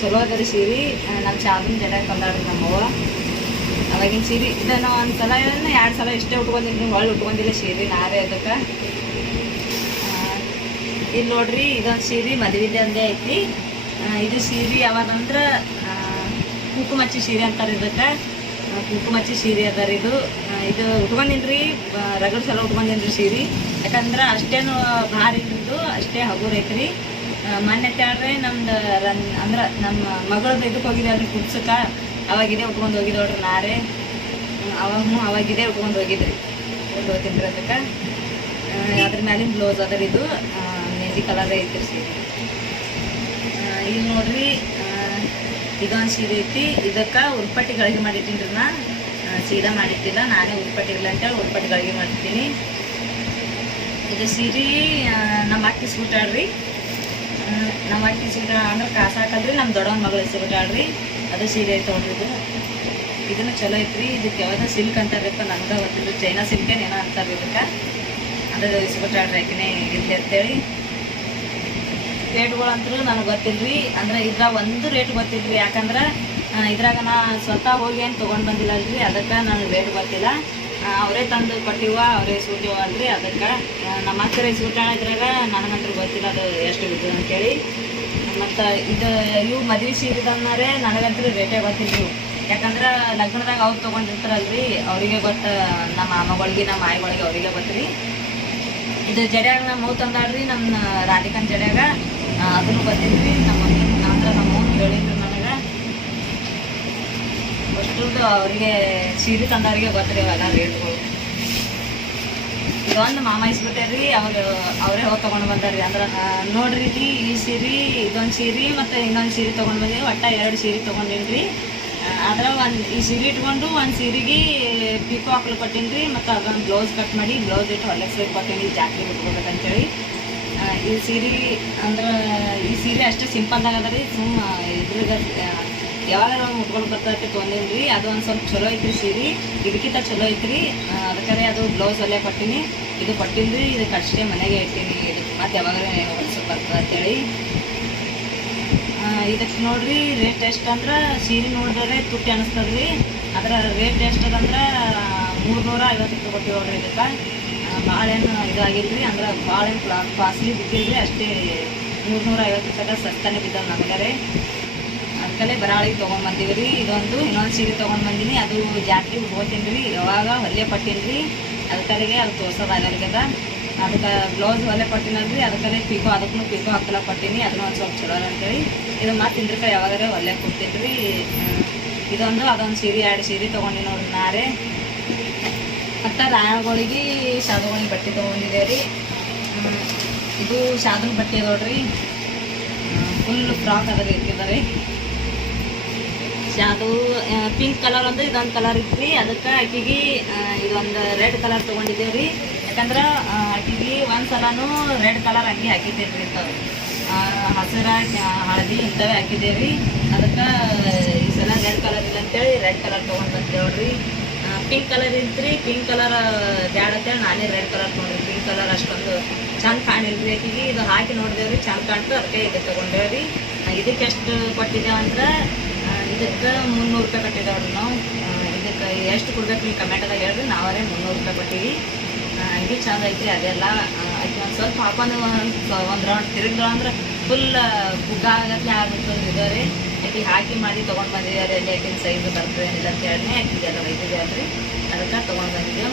ಚಲೋ ಅದ ರೀ ಸೀರೆ. ನಮ್ಮ ಶಾದನ್ ಜಡ್ಯಾಗ ತಂದಾಡ್ರಿ ನಮ್ಮವ್ವ. ಅವಾಗಿನ ಸೀರೆ ಇದನ್ನು ಒಂದು ಸಲ 2 ಸಲ ಇಷ್ಟೇ ಉಟ್ಕೊಂಡಿದ್ರಿ, ಹೊಳ್ಳಿ ಉಟ್ಕೊಂಡಿಲ್ಲ ಸೀರೆ ನಾವೇ. ಅದಕ್ಕೆ ಇಲ್ಲಿ ನೋಡ್ರಿ, ಇದೊಂದು ಸೀರೆ ಮದುವೆದೆ ಅಂದೇ ಐತಿ. ಇದು ಸೀರೆ ಯಾವಾಗಂದ್ರೆ ಕುಂಕುಮಚ್ಚಿ ಸೀರೆ ಅಂತಾರೆ. ಇದಕ್ಕೆ ಕುಂಕುಮಚ್ಚಿ ಸೀರೆ ಅದ ರೀ. ಇದು ಉಟ್ಕೊಂಡಿನ್ರಿ, ರಗಡ್ ಸಲ ಉಟ್ಕೊಂಡಿನ್ರಿ ಸೀರೆ. ಯಾಕಂದ್ರೆ ಅಷ್ಟೇನು ಭಾರಿ ಇದ್ದು ಅಷ್ಟೇ ಹಗುರ ಐತ್ರಿ. ಮೊನ್ನೆ ಹೇಳ್ರಿ ನಮ್ದು ಅಂದ್ರೆ ನಮ್ಮ ಮಗಳದ್ದು ಇದಕ್ಕೆ ಹೋಗಿದೆ ಅಲ್ರಿ ಕುಡ್ಸಕ್ಕೆ. ಅವಾಗಿದೆ ಉಟ್ಕೊಂಡು ಹೋಗಿದ್ದು ನೋಡ್ರಿ ನಾರೇ. ಅವಾಗಿದೆ ಉಟ್ಕೊಂಡು ಹೋಗಿದ್ರಿ, ಉಟ್ಕೊಂಡು ಹೋಗ್ತೀನಿ ರೀ. ಅದಕ್ಕೆ ಅದ್ರ ಮ್ಯಾಲಿನ ಬ್ಲೌಸ್ ಅದ ರೀ. ಇದು ಮೆಹಂದಿ ಕಲರ್ ಐತ್ರಿ ಸೀರೆ. ಈಗ ನೋಡ್ರಿ, ಇದೊಂದು ಸೀರೆ ಐತಿ. ಇದಕ್ಕೆ ಉರ್ಪಟ್ಟಿ ಗಳಿಗೆ ಮಾಡಿರ್ತೀನಿ ರೀ. ನಾ ಸೀದಾ ಮಾಡಿರ್ತಿಲ್ಲ, ನಾನೇ ಉರ್ಪಟ್ಟಿ ಇಲ್ಲ ಅಂತೇಳಿ ಉರ್ಪಟ್ಟಿ ಗಳಿಗೆ ಮಾಡಿರ್ತೀನಿ. ಇದು ಸೀರೆ ನಮ್ಮ ಅಕ್ಕಿ ಸ್ಬಿಟ್ಟಾಳ್ರಿ. ನಮ್ಮ ಅಕ್ಕಿ ಸೀರೆ ಅಂದ್ರೆ ಕಾಸು ಹಾಕಲ್ರಿ, ನಮ್ಮ ದೊಡ್ಡವನ ಮಗಳು ಇಸ್ಬಿಟ್ಟಾಳ್ರಿ. ಅದು ಸೀರೆ ಐತೆ ನೋಡ್ರಿ. ಇದನ್ನು ಚಲೋ ಐತ್ರಿ. ಇದಕ್ಕೆ ಯಾವ್ದು ಸಿಲ್ಕ್ ಅಂತಾರಪ್ಪ, ನನಗೆ ಗೊತ್ತಿಲ್ಲ. ಚೈನಾ ಸಿಲ್ಕೇನು ಏನೋ ಅಂತಾರೆ ಇದಕ್ಕೆ. ಅದು ಇಸ್ಬಿಟ್ಟಾಳ್ರಿ ಆಕಿನೇ ಇರಲಿ ಅಂತೇಳಿ. ರೇಟ್ಗಳಂತೂ ನನಗೆ ಗೊತ್ತಿಲ್ರಿ. ಅಂದ್ರೆ ಇದ್ರಾಗ ಒಂದು ರೇಟ್ ಗೊತ್ತಿಲ್ರಿ. ಯಾಕಂದ್ರೆ ಇದ್ರಾಗ ನಾ ಸ್ವತಃ ಹೋಗಿ ಏನು ತೊಗೊಂಡು ಬಂದಿಲ್ಲ ಅಲ್ರಿ. ಅದಕ್ಕೆ ನನಗೆ ರೇಟ್ ಗೊತ್ತಿಲ್ಲ. ಅವರೇ ತಂದು ಕೊಟ್ಟಿವ, ಅವರೇ ಇಸ್ಬಿಟ್ಟಿವ ಅಲ್ರಿ. ಅದಕ್ಕೆ ನಮ್ಮ ಅಕ್ಕರ ಇಸ್ಬಿಟ್ಟಾಳ. ಇದ್ರಾಗ ನನಗಂತೂ ಗೊತ್ತಿಲ್ಲ ಅದು ಎಷ್ಟು ಬಿದ್ದು ಅಂತೇಳಿ. ಮತ್ತು ಇದು ಇವು ಮದುವೆ ಸೀರೆದನ್ನಾರೇ ನನಗಂತೂ ರೇಟೇ ಗೊತ್ತಿಲ್ಲ. ಯಾಕಂದ್ರೆ ಲಗ್ನದಾಗ ಅವ್ರು ತೊಗೊಂಡಿರ್ತಾರಲ್ರಿ, ಅವರಿಗೆ ಗೊತ್ತ. ನಮ್ಮ ಮಾಮಗಳಿಗೆ ನಮ್ಮ ಆಯಿಗಳಿಗೆ ಅವರಿಗೆ ಗೊತ್ತ್ರಿ. ಇದು ಜಡ್ಯಾಗ ನಮ್ಮ ಮೌ ತಂದಾಡ್ರಿ, ನಮ್ಮ ರಾಧಿಕನ್ ಜಡ್ಯಾಗ. ಅದನ್ನು ಗೊತ್ತಿಲ್ರಿ. ನಮ್ಮ ಅಂದ್ರೆ ನಮ್ಮ ಮೌನ್ ಹೇಳಿದ್ರು ನನಗೆ. ಅಷ್ಟುದ್ದು ಅವರಿಗೆ ಸೀರೆ ತಂದವ್ರಿಗೆ ಗೊತ್ತಿರಿ ಅವೆಲ್ಲ ರೇಟ್ಗಳು. ಇದೊಂದು ಮಾಮ ಇಸ್ಬಿಟ್ಟಾರ್ರಿ, ಅವರೇ ಹೋಗಿ ತೊಗೊಂಡು ಬಂದಾರ್ರಿ. ಅಂದ್ರೆ ನೋಡ್ರಿ, ಈ ಸೀರೆ ಇದೊಂದು ಸೀರೆ ಮತ್ತು ಇನ್ನೊಂದು ಸೀರೆ ತೊಗೊಂಡು ಬಂದೀನಿ. ಒಟ್ಟು 2 ಸೀರೆ ತೊಗೊಂಡೇನಿ ರೀ. ಅದ್ರ ಈ ಸೀರೆ ಇಟ್ಕೊಂಡು ಒಂದು ಸೀರೆಗೆ ಪಿಕೋ ಹಾಕ್ಲು ಕೊಟ್ಟೀನಿ ಮತ್ತು ಅದೊಂದು ಬ್ಲೌಸ್ ಕಟ್ ಮಾಡಿ ಬ್ಲೌಸ್ ಇಟ್ಟು ಹೊಲಕ್ಕೆ ಕೊಟ್ಟೀನಿ ಜಾತ್ರೆ ಉಟ್ಕೋಬೇಕಂತೇಳಿ. ಈ ಸೀರೆ ಅಂದ್ರೆ ಈ ಸೀರೆ ಅಷ್ಟೇ ಸಿಂಪಲ್ದಾಗ ಅದ ರೀ. ಸುಮ್ಮ ಇದ್ರಾಗ ಯಾವಾಗ ಉಟ್ಕೊಂಡು ಬರ್ತೈತಿ ತೊಗೊಂಡೇನಿ ರೀ. ಅದು ಒಂದು ಸ್ವಲ್ಪ ಚಲೋ ಐತ್ರಿ ಸೀರೆ, ಇದಕ್ಕಿಂತ ಚಲೋ ಐತ್ರಿ. ಅದಕ್ಕೆ ಅದು ಬ್ಲೌಸ್ ಅಲ್ಲೇ ಕೊಟ್ಟೀನಿ. ಇದು ಕೊಟ್ಟೀನಿ ರೀ, ಇದಕ್ಕೆ ಅಷ್ಟೇ ಮನೆಗೆ ಇಟ್ಟೀನಿ. ಮತ್ತು ಯಾವಾಗ ಹೊಲ್ಸಕ್ಕೆ ಬರ್ತದೆ ಅಂತೇಳಿ. ಇದಕ್ಕೆ ನೋಡ್ರಿ ರೇಟ್ ಎಷ್ಟು ಅಂದ್ರೆ ಸೀರೆ ನೋಡಿದ್ರೆ ತುಟ್ಟಿ ಅನಿಸ್ತದೆ ರೀ. ಅದರ ರೇಟ್ ಎಷ್ಟು ಅದಂದ್ರೆ 350 ರೂಪಾಯಿ ಕೊಟ್ಟಿವಿ ನೋಡ್ರಿ. ಇದಕ್ಕೆ ಭಾಳೇನು ಇದಾಗಿಲ್ಲ ರೀ, ಅಂದ್ರೆ ಭಾಳೇನು ಕಾಸ್ಟ್ಲಿ ಬಿದ್ದಿಲ್ಲ ರೀ. ಅಷ್ಟೇ 350 ರೂಪಾಯಿದಾಗ ಸಸ್ತಾನೆ ಬಿದ್ದಾವೆ ನಮಗಾರೆ. ಅದಕ್ಕಲ್ಲೇ ಬರಾಳಿಗೆ ತೊಗೊಂಡ್ಬಂದೀವಿ ರೀ. ಇನ್ನೊಂದು ಸೀರೆ ತೊಗೊಂಡು ಬಂದೀನಿ. ಅದು ಜಾತ್ರೆ ಉಟ್ಕೋತೀನಿ ರೀ. ಯಾವಾಗ ಹೊಲಿಗೆ ಪಟ್ಟೀನಿ ರೀ, ಅದಕ್ಕಲ್ಲಿಗೆ ಅದು ತೋರ್ಸೋದಾಗಲ್ಗದ. ಅದಕ್ಕೆ ಬ್ಲೌಸ್ ಹೊಲೆ ಕೊಟ್ಟಿನಲ್ರಿ, ಅದಕ್ಕಲ್ಲೇ ಅದಕ್ಕೂ ಪಿಕೋ ಹಾಕಲ ಕೊಟ್ಟೀನಿ. ಅದನ್ನು ಒಂದು ಸ್ವಲ್ಪ ಚಲೋ ಅಂತೇಳಿ ಇದು ಮತ್ತೆ ಇಂದ್ರಕ ಯಾವಾಗಾರೆ ಹೊಲೆ ಕೊಡ್ತೀನಿ ರೀ. ಅದೊಂದು ಸೀರೆ 2 ಸೀರೆ ತೊಗೊಂಡಿ ನೋಡ್ರಿ ನಾರೇ. ಮತ್ತು ರಾಯಗಳಿಗೆ ಶಾದುಗಳಿಗೆ ಬಟ್ಟೆ ತೊಗೊಂಡಿದ್ದೆ ರೀ. ಇದು ಶಾದನ ಬಟ್ಟೆ ನೋಡ್ರಿ, ಫುಲ್ ಫ್ರಾಕ್ ಅದ ರೀ. ಇಟ್ಟಿದ್ದಾರೆ ಶಾದು ಪಿಂಕ್ ಕಲರ್ ಅಂದ್ರೆ ಇದೊಂದು ಕಲರ್ ಇತ್ತು. ಅದಕ್ಕೆ ಆಕೆಗೆ ಇದೊಂದು ರೆಡ್ ಕಲರ್ ತೊಗೊಂಡಿದ್ದೇವೆ ರೀ. ಯಾಕಂದ್ರೆ ಆಕೆಗೆ ಒಂದು ಸಲನೂ ರೆಡ್ ಕಲರ್ ಅಂಗಿ ಹಾಕಿದ್ದೇವೆ ರೀ. ಇಂಥವು ಹಸಿರ ಹಳದಿ ಇಂಥವೇ ಹಾಕಿದ್ದೇವೆ ರೀ. ಅದಕ್ಕೆ ಈ ಸಲ ರೆಡ್ ಕಲರ್ ಇಲ್ಲ ಅಂತೇಳಿ ರೆಡ್ ಕಲರ್ ತೊಗೊಂಡು ಬಂದೇವೆ ರೀ. ಪಿಂಕ್ ಕಲರ್ ಇತ್ತು ರೀ. ಪಿಂಕ್ ಕಲರ್ ಬ್ಯಾಡ ಅಂತೇಳಿ ನಾನೇ ರೆಡ್ ಕಲರ್ ತೊಗೊಂಡ್ರಿ. ಪಿಂಕ್ ಕಲರ್ ಅಷ್ಟೊಂದು ಚಂದ ಕಾಣಿಲ್ರಿ ಆಕೆಗೆ. ಇದು ಹಾಕಿ ನೋಡಿದೇವೆ ರೀ, ಚಂದ ಕಾಣ್ತು. ಅದಕ್ಕೆ ಇದು ತೊಗೊಂಡೇವೆ ರೀ. ಇದಕ್ಕೆ ಎಷ್ಟು ಕೊಟ್ಟಿದ್ದೇವೆ ಅಂದ್ರೆ ಇದಕ್ಕೆ 300 ರೂಪಾಯಿ ಕಟ್ಟಿದ್ದೇವೆ ರೀ ನಾವು. ಇದಕ್ಕೆ ಎಷ್ಟು ಕೊಡ್ಬೇಕು ನೀವು ಕಮೆಂಟದಾಗ ಹೇಳ್ರಿ. ನಾವೇ 300 ರೂಪಾಯಿ ಕೊಟ್ಟಿವಿ. ಅಂಗಿ ಚಂದ ಐತಿ. ಅದೆಲ್ಲ ಆಕೆ ಒಂದು ಸ್ವಲ್ಪ ಹಾಕೊಂಡು ಒಂದು ರೌಂಡ್ ತಿರುಗಿದ ಅಂದ್ರೆ ಫುಲ್ ಬುಗ್ಗ ಆಗತ್ತೆ ಆಗುತ್ತೆ ಇದೆ ರೀ. ಆಕೆ ಹಾಕಿ ಮಾಡಿ ತೊಗೊಂಡು ಬಂದಿದ್ದಾರೆ. ಅಲ್ಲಿ ಆಕಿನ ಸೈಜ್ ಬರ್ತದೆ ಏನಿಲ್ಲ ಅಂತ ಹೇಳಿ ಆಕಿದೆಲ್ಲ ಒಯ್ದಿದೆ ಅಲ್ರಿ. ಅದಕ್ಕೆ ತೊಗೊಂಡು ಬಂದಿದ್ದೇವೆ.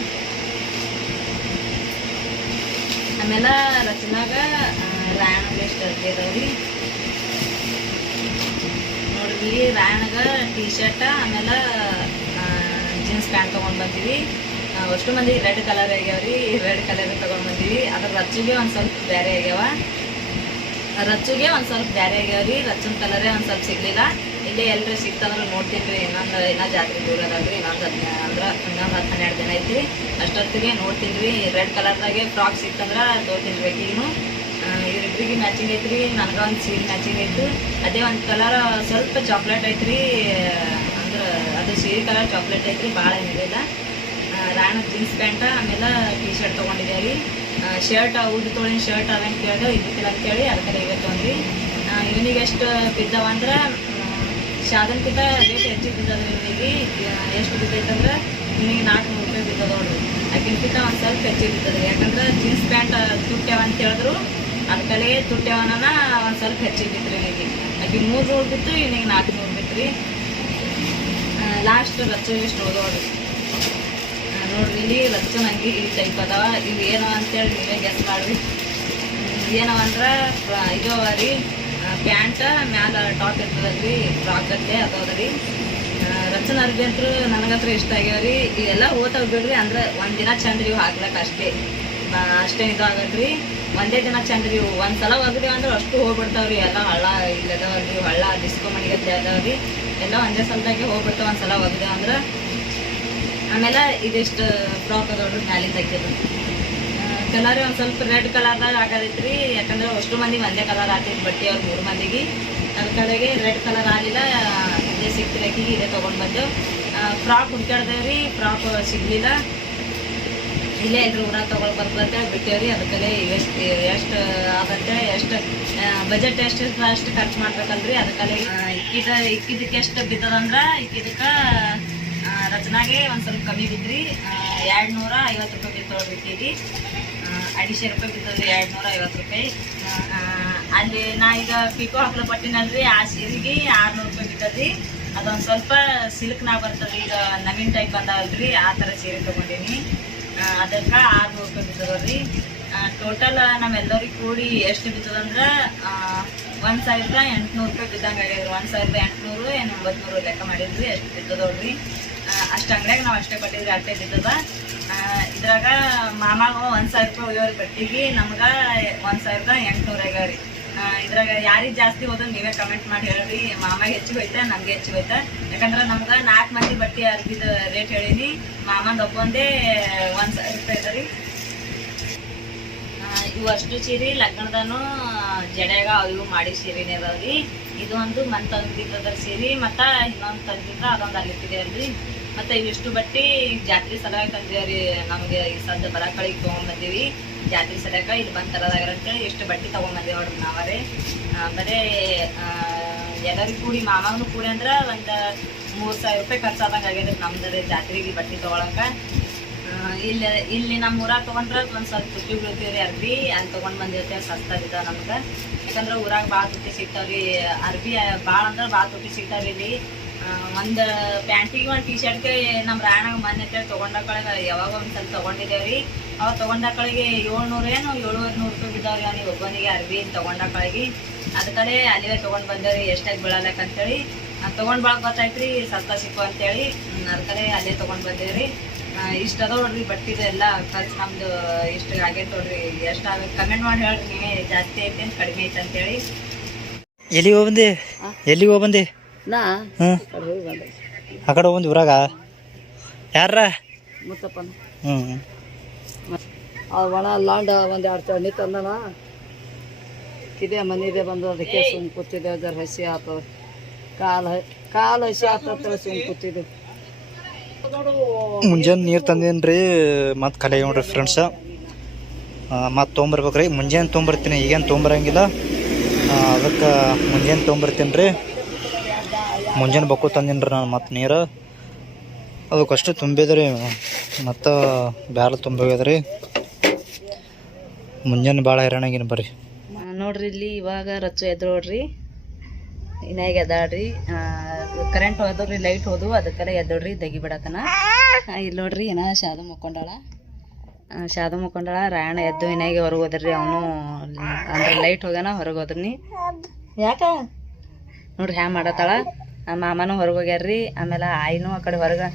ಆಮೇಲೆ ರಚನಾಗ ರಾಯಣಗ ಎಷ್ಟು ಇದಾವೆ ರೀ ನೋಡ್ರಿ. ರಾಯಣಗ ಟೀ ಶರ್ಟ್ ಆಮೇಲೆ ಜೀನ್ಸ್ ಪ್ಯಾಂಟ್ ತೊಗೊಂಡು ಬಂದೀವಿ. ಅಷ್ಟು ಮಂದಿ ರೆಡ್ ಕಲರ್ ಆಗ್ಯಾವ್ರಿ. ರೆಡ್ ಕಲರ್ ತೊಗೊಂಡು ಬಂದೀವಿ. ಅದ್ರ ರಚ್ಚಿಗೆ ಒಂದು ಸ್ವಲ್ಪ ಬೇರೆ ಆಗ್ಯಾವ. ರಚ್ಚುಗೆ ಒಂದು ಸ್ವಲ್ಪ ಬೇರೆ ಆಗ್ಯಾವ್ರಿ. ರಚ್ಚನ ಕಲರೇ ಒಂದು ಸ್ವಲ್ಪ ಸಿಗಲಿಲ್ಲ. ಇಲ್ಲೇ ಎಲ್ಲರೂ ಸಿಗ್ತಂದ್ರೆ ನೋಡ್ತೀನಿ ರೀ. ಇನ್ನೂ ಜಾತ್ರೆ ದೂರ ಅದಾವ್ರಿ. ಇನ್ನೊಂದು 10-12 ದಿನ ಐತಿ. ಅಷ್ಟೊತ್ತಿಗೆ ನೋಡ್ತೀನಿ ರೀ. ರೆಡ್ ಕಲರ್ದಾಗೆ ಫ್ರಾಕ್ ಸಿಕ್ತಂದ್ರೆ ತೊಗೊತೀನಿ ರೀ. ಆಕೆಗೂ ಇವ್ರಿಬ್ರಿಗೆ ಮ್ಯಾಚಿಂಗ್ ಐತ್ರಿ. ನನಗೆ ಒಂದು ಸೀರೆ ಮ್ಯಾಚಿಂಗ್ ಐತು. ಅದೇ ಒಂದು ಕಲರ್ ಸ್ವಲ್ಪ ಚಾಕ್ಲೇಟ್ ಐತ್ರಿ. ಅಂದ್ರೆ ಅದು ಸೀರೆ ಕಲರ್ ಚಾಕ್ಲೇಟ್ ಐತ್ರಿ. ಭಾಳ ಏನಿಲ್ಲ. ರಾಣ ಜೀನ್ಸ್ ಪ್ಯಾಂಟ ಆಮೇಲೆ ಟೀ ಶರ್ಟ್ ತೊಗೊಂಡಿದ್ದೇವೆ ರೀ. ಶರ್ಟ್ ಉದ್ದು ತೊಗೊಂಡಿನ ಶರ್ಟ್ ಅವೇನು ಕೇಳಿದೆ ಇದ್ದಿಲ್ಲ ಅಂತೇಳಿ ಅದಕ್ಕೆ ಇವತ್ತು ತೊಗೊಂಡ್ರಿ. ಇವನಿಗೆ ಎಷ್ಟು ಬಿದ್ದಾವ ಅಂದ್ರೆ ಶಾದನ್ಕಿಂತ ರೇಟ್ ಹೆಚ್ಚಿಗೆ ಬಿದ್ದದ. ಇವನಿಗೆ ಎಷ್ಟು ಬಿದ್ದೈತಂದ್ರೆ ಇವನಿಗೆ 400 ರೂಪಾಯಿ ಬಿದ್ದದ ನೋಡ್ರಿ. ಆಕಿನ್ಕಿಂತ ಒಂದು ಸ್ವಲ್ಪ ಹೆಚ್ಚಿಗೆ ಬಿದ್ದದ. ಯಾಕಂದ್ರೆ ಜೀನ್ಸ್ ಪ್ಯಾಂಟ್ ತುಟ್ಟ್ಯಾವ ಅಂತ ಹೇಳಿದ್ರು. ಅದಕ್ಕಲ್ಲೇ ತುಟ್ಟ್ಯಾವನ ಒಂದು ಸ್ವಲ್ಪ ಹೆಚ್ಚಿಗೆ ಬಿದ್ರಿ ಇವನಿಗೆ. ಆಕೆ 300 ಬಿತ್ತು, ಇವನಿಗೆ 400 ಬಿತ್ತು. ಲಾಸ್ಟ್ ರಚ್ಚು ಎಷ್ಟು ನೋಡ್ರಿ. ನೋಡ್ರಿ ಇಲ್ಲಿ ರಚ್ಚನ ಅಂಗಿ ಈ ಟೈಪ್ ಅದಾವ. ಇವು ಏನೋ ಅಂತೇಳಿ ನೀವೇ ಗೆಸ್ ಮಾಡ್ರಿ. ಏನವ ಅಂದ್ರೆ ಇದು ರೀ ಪ್ಯಾಂಟ್ ಮ್ಯಾಲ ಟಾಪ್ ಇರ್ತದಲ್ರಿ, ಫ್ರಾಕ್ ಗಟ್ಟಲೆ ಅದಾವ ರೀ. ರಚನ ಅರ್ಬಿ ಅಂತೂ ನನಗಂತೂ ಇಷ್ಟ ಆಗ್ಯಾವ್ರಿ. ಇವೆಲ್ಲ ಓದ್ತಾವ್ ಬಿಡ್ರಿ. ಅಂದ್ರೆ ಒಂದಿನ ಚಂದ್ರಿ ಇವು ಹಾಕ್ಲಕ್ಕ ಅಷ್ಟೇ ಇದು ಆಗಲ್ರಿ. ಒಂದೇ ದಿನ ಚಂದ್ರಿ ಇವು ಒಂದ್ಸಲ ಒಗ್ದೇವ ಅಂದ್ರೆ ಅಷ್ಟು ಹೋಗ್ಬಿಡ್ತಾವ್ರಿ. ಎಲ್ಲ ಹಳ್ಳ ಇಲ್ಲದವಲ್ರಿ. ಹಳ್ಳ ಡಿಸ್ಕೋ ಮಣಿಗತ್ತೆ ಅದಾವ್ರಿ. ಎಲ್ಲ ಒಂದೇ ಸಲದಾಗೆ ಹೋಗ್ಬಿಡ್ತಾವ ಒಂದ್ಸಲ ಒಗ್ದೇವ ಅಂದ್ರೆ. ಆಮೇಲೆ ಇದಿಷ್ಟು ಫ್ರಾಕ್ ಅದಾವ್ರಿ ಮ್ಯಾಲಿಂದ ಹಾಕಿದ್ದು. ಕಲರ್ ಒಂದು ಸ್ವಲ್ಪ ರೆಡ್ ಕಲರ್ದಾಗ ಹಾಕೋದೈತ್ರಿ. ಯಾಕಂದ್ರೆ ಅಷ್ಟು ಮಂದಿ ಒಂದೇ ಕಲರ್ ಹಾಕಿದ್ದು ಬಟ್ಟೆ ಅವ್ರು 3 ಮಂದಿಗೆ. ಅದ್ರ ಕಡೆಗೆ ರೆಡ್ ಕಲರ್ ಆಗಲಿಲ್ಲ. ಇದೇ ಸಿಕ್ತಿರ ಆಕಿಗೆ ಇದೇ ತೊಗೊಂಡು ಬಂದೆವು. ಫ್ರಾಕ್ ಹುಡ್ಕಾಡ್ದೇವ್ರಿ. ಫ್ರಾಕ್ ಸಿಗಲಿಲ್ಲ. ಇಲ್ಲೇ ಎಲ್ಲರೂ ಊರಾಗ ತೊಗೊಳ್ ಬರ್ತಂತೇಳಿ ಬಿಟ್ಟೇವ್ರಿ. ಅದಕ್ಕಲ್ಲೇ ಎಷ್ಟು ಆಗಂತೇಳಿ ಎಷ್ಟು ಬಜೆಟ್ ಎಷ್ಟು ಇರ್ತದೆ ಅಷ್ಟು ಖರ್ಚು ಮಾಡ್ಬೇಕಲ್ರಿ. ಅದಕ್ಕಲ್ಲೇ ಇಕ್ಕಿದ್ದಕ್ಕೆ ಎಷ್ಟು ಬಿದ್ದದಂದ್ರೆ ಇಕ್ಕಿದ್ದಕ್ಕೆ ರಚನಾಗೆ ಒಂದು ಸ್ವಲ್ಪ ಕಮ್ಮಿ ಬಿದ್ರಿ. 250 ರೂಪಾಯಿ ಬಿತ್ತು ನೋಡ್ರಿ. ಇಕ್ಕಿಗೆ 250 ರೂಪಾಯಿ ಬಿದ್ದದ್ರಿ. 250 ರೂಪಾಯಿ. ಅಲ್ಲಿ ನಾ ಈಗ ಪಿಕೋ ಹಾಕ್ಲ ಪಟ್ಟಿನಲ್ರಿ. ಆ ಸೀರೆಗೆ 600 ರೂಪಾಯಿ ಬಿದ್ದದ್ರಿ. ಅದೊಂದು ಸ್ವಲ್ಪ ಸಿಲ್ಕ್ನಾಗ ಬರ್ತದೆ. ಈಗ ನವೀನ್ ಟೈಪ್ ಬಂದಾವಲ್ರಿ, ಆ ಥರ ಸೀರೆ ತೊಗೊಂಡೀನಿ. ಅದಕ್ಕೆ 600 ರೂಪಾಯಿ ಬಿದ್ದದ್ರಿ. ಟೋಟಲ್ ನಮ್ಮೆಲ್ಲರಿಗೆ ಕೂಡಿ ಎಷ್ಟು ಬಿದ್ದದಂದ್ರೆ 1800 ರೂಪಾಯಿ ಬಿದ್ದಂಗೆ ಆಗ್ಯದ್ರಿ. 1800 ಏನು 900 ಲೆಕ್ಕ ಮಾಡಿದ್ರಿ. ಎಷ್ಟು ಬಿದ್ದದವ್ರಿ. ಅಷ್ಟು ಅಂಗಡಿಯಾಗ ನಾವು ಅಷ್ಟೇ ಕೊಟ್ಟಿದ್ರಿ. ಅಷ್ಟೇ ಬಿದ್ದದ. ಇದ್ರಾಗ ಮಾಮಾಗ 1000 ರೂಪಾಯಿ ಒಯ್ಯೋರಿ ಬಟ್ಟಿಗೆ. ನಮ್ಗೆ 1800 ಆಗ್ಯಾವ್ರಿ. ಇದ್ರಾಗ ಯಾರಿಗೆ ಜಾಸ್ತಿ ಹೋದ ನೀವೇ ಕಮೆಂಟ್ ಮಾಡಿ ಹೇಳ್ರಿ. ಮಾಮಗೆ ಹೆಚ್ಚಿಗೆ ಹೋಯ್ತಾ ನಮ್ಗೆ ಹೆಚ್ಚಿಗೆ ಹೋಯ್ತಾ? ಯಾಕಂದ್ರೆ ನಮ್ಗೆ 4 ಮಂದಿ ಬಟ್ಟೆ ಅರ್ಬಿದ ರೇಟ್ ಹೇಳೀನಿ. ಮಾಮಂದು ಒಬ್ಬಂದೇ 1000 ರೂಪಾಯಿ ಅದ ರೀ. ಇವು ಅಷ್ಟು ಸೀರೆ ಲಗ್ನದನು ಜಡ್ಯಾಗ ಅವು ಮಾಡಿ ಸೀರೆನೇ ಅದಾವ್ರಿ. ಇದು ಒಂದು ಮನ್ ತಂದಿದ್ದದ್ರ ಸೀರೆ, ಮತ್ತು ಇನ್ನೊಂದು ತಂದಿದ್ರ ಅದೊಂದು ಅಲ್ಲಿಟ್ಟಿದೆ ಅಲ್ರಿ. ಮತ್ತು ಇವಿಷ್ಟು ಬಟ್ಟೆ ಜಾತ್ರೆ ಸಲುವಾಗಿ ತಂದಿವ್ರಿ. ನಮಗೆ ಈ ಸದ್ದ ಬರಕಳಿಗೆ ತೊಗೊಂಡ್ಬಂದೀವಿ. ಜಾತ್ರೆ ಸಲಕ ಇಲ್ಲಿ ಬಂದು ತರೋದಾಗಿರಂತೇಳಿ ಇಷ್ಟು ಬಟ್ಟೆ ತೊಗೊಂಬಂದೇವಿ ನೋಡ್ರಿ ನಾವರೇ. ಬರೀ ಎಲ್ಲರಿಗೂ ಕೂಡಿ ಮಾಮಗೂ ಕೂಡಿ ಅಂದ್ರೆ ಒಂದು 3000 ರೂಪಾಯಿ ಖರ್ಚಾದಂಗೆ ಆಗ್ಯದ್ರಿ ನಮ್ದು ಜಾತ್ರೆಗೆ ಬಟ್ಟೆ ತೊಗೊಳಕ್ಕೆ. ಇಲ್ಲಿ ನಮ್ಮ ಊರಾಗ ತೊಗೊಂಡ್ರೆ ಒಂದು ಸ್ವಲ್ಪ ತುಟ್ಟಿ ಬೀಳ್ತೀವಿ ರೀ ಅರ್ಬಿ. ಅಲ್ಲಿ ತೊಗೊಂಡು ಬಂದಿರ್ತೇವೆ, ಸಸ್ತಾಗಿದ್ದಾವೆ ನಮ್ಗೆ. ಯಾಕಂದ್ರೆ ಊರಾಗ ಭಾಳ ತುಟ್ಟಿ ಸಿಗ್ತಾವ್ರಿ ಅರ್ಬಿ. ಭಾಳ ಅಂದ್ರೆ ಭಾಳ ತುಟ್ಟಿ ಸಿಗ್ತಾವ್ರಿ ಇಲ್ಲಿ. ಒಂದು ಪ್ಯಾಂಟಿಗೆ ಒಂದು ಟಿ ಶರ್ಟ್ಗೆ ನಮ್ಮ ರಾಯಣ್ಣಗೆ ಮೊನ್ನೆ ಅಂತೇಳಿ ತೊಗೊಂಡಾಕಳಿಗೆ ಯಾವಾಗ ಒಂದು ಸ್ವಲ್ಪ ತೊಗೊಂಡಿದ್ದೇವೆ ರೀ. ಅವಾಗ ತೊಗೊಂಡಾಕಳಿಗೆ 700 ರೂಪಾಯಿ ಬಿದ್ದಾವ್ರಿ ಅವ್ನಿಗೆ ಒಬ್ಬನಿಗೆ ಅರ್ಬಿ ತೊಗೊಂಡಾಕಳಿಗೆ. ಅದ ಕಡೆ ಅಲ್ಲಿವೇ ತೊಗೊಂಡು ಬಂದೇವ್ರಿ ಎಷ್ಟಾಗಿ ಬೀಳಲ್ಲಕ್ಕಂತೇಳಿ. ತೊಗೊಂಡು ಭಾಳ ಗೊತ್ತಾಯ್ತು ರೀ ಸಸ್ತಾ ಸಿಕ್ಕು ಅಂತೇಳಿ. ಅದ ಕಡೆ ಅಲ್ಲೇ ತೊಗೊಂಡು ಬಂದೇವ್ರಿ. ಇಷ್ಟ ಅದಾವ ನೋಡ್ರಿ ಬಟ್ಟಿದು ಎಲ್ಲ ಖರ್ಚು ನಮ್ದು ಇಷ್ಟು ಆಗೈತೆ ನೋಡ್ರಿ. ಎಷ್ಟು ಆಗೈತೆ ಕಮೆಂಟ್ ಮಾಡಿ ಹೇಳ್ರಿ ನೀವೇ, ಜಾಸ್ತಿ ಐತೆ ಅಂತ ಕಡಿಮೆ ಐತೆ ಅಂತೇಳಿ. ಎಲ್ಲಿಗೆ ಹೋಗ್ಬಂದೆ? ಎಲ್ಲಿಗೆ ಹೋಗ್ಬಂದೆ? ನಾ ಆ ಕಡೆ ಹೋಗ್ಬಂದು ಊರಾಗ ಯಾರ ಮುತ್ತಪ್ಪನ ಹ್ಞೂ ಒಣ ಲಾಂಡ ಒಂದು 2 ಚಡ್ನಿ ತಂದನ. ಇದೇ ಮನೆಯದೇ ಬಂದು ಅದಕ್ಕೆ ಸುಮ್ ಕೂತಿದ್ದೇವೆ. ಜರ ಹಸಿ ಆತದ, ಕಾಲು ಹಸಿ ಆತದ ಸುಮ್ ಕೂತಿದ್ದೇವೆ. ಮುಂಜಾನೆ ನೀರು ತಂದೇನ್ರಿ, ಮತ್ತು ಖಾಲಿ ನೋಡ್ರಿ ಫ್ರೆಂಡ್ಸ. ಮತ್ತು ತೊಗೊಂಬರ್ಬೇಕ್ರಿ. ಮುಂಜಾನೆ ತೊಗೊಂಬರ್ತೀನಿ, ಈಗೇನು ತೊಗೊಂಬರಂಗಿಲ್ಲ. ಅದಕ್ಕೆ ಮುಂಜಾನೆ ತೊಗೊಂಬರ್ತೀನಿ ರೀ. ಮುಂಜಾನೆ ಬಕ್ಕು ತಂದೀನಿ ರೀ ನಾನು. ಮತ್ತು ನೀರು ಅದಕ್ಕಷ್ಟು ತುಂಬಿದ್ರಿ, ಮತ್ತು ಬ್ಯಾರ ತುಂಬೋಗ್ಯದ್ರಿ. ಮುಂಜಾನೆ ಭಾಳ ಹೈರಾಣಾಗಿನ ಬರ್ರಿ. ನೋಡ್ರಿ ಇಲ್ಲಿ ಇವಾಗ ರಚ್ಚು ಎದ್ದು ನೋಡ್ರಿ ಇನ್ನಾಗ ಎದ್ದಾಡ್ರಿ. ಕರೆಂಟ್ ಹೋದ್ರಿ, ಲೈಟ್ ಹೋದ್ವು, ಅದಕ್ಕೆಲ್ಲ ಎದ್ದೋಡ್ರಿ ದಗಿ ಬಿಡತನ. ಇಲ್ಲಿ ನೋಡ್ರಿ ಏನ ಶಾದು ಮುಕ್ಕೊಂಡಾಳ. ರಾಯಣ್ಣ ಎದ್ದು ಇನ್ನಾಗೆ ಹೊರಗೆ ಹೋದ್ರಿ. ಅವನು ಅಂದ್ರೆ ಲೈಟ್ ಹೋಗ್ಯಾನ, ಹೊರಗೆ ಹೋದ್ರಿ. ಯಾಕ ನೋಡ್ರಿ ಹ್ಯಾಂಗ ಮಾಡತ್ತಾಳ. ಮಾಮನೂ ಹೊರಗೆ ಹೋಗ್ಯಾರ್ರಿ. ಆಮೇಲೆ ಆಯಿನೂ ಆ ಕಡೆ ಹೊರಗೆ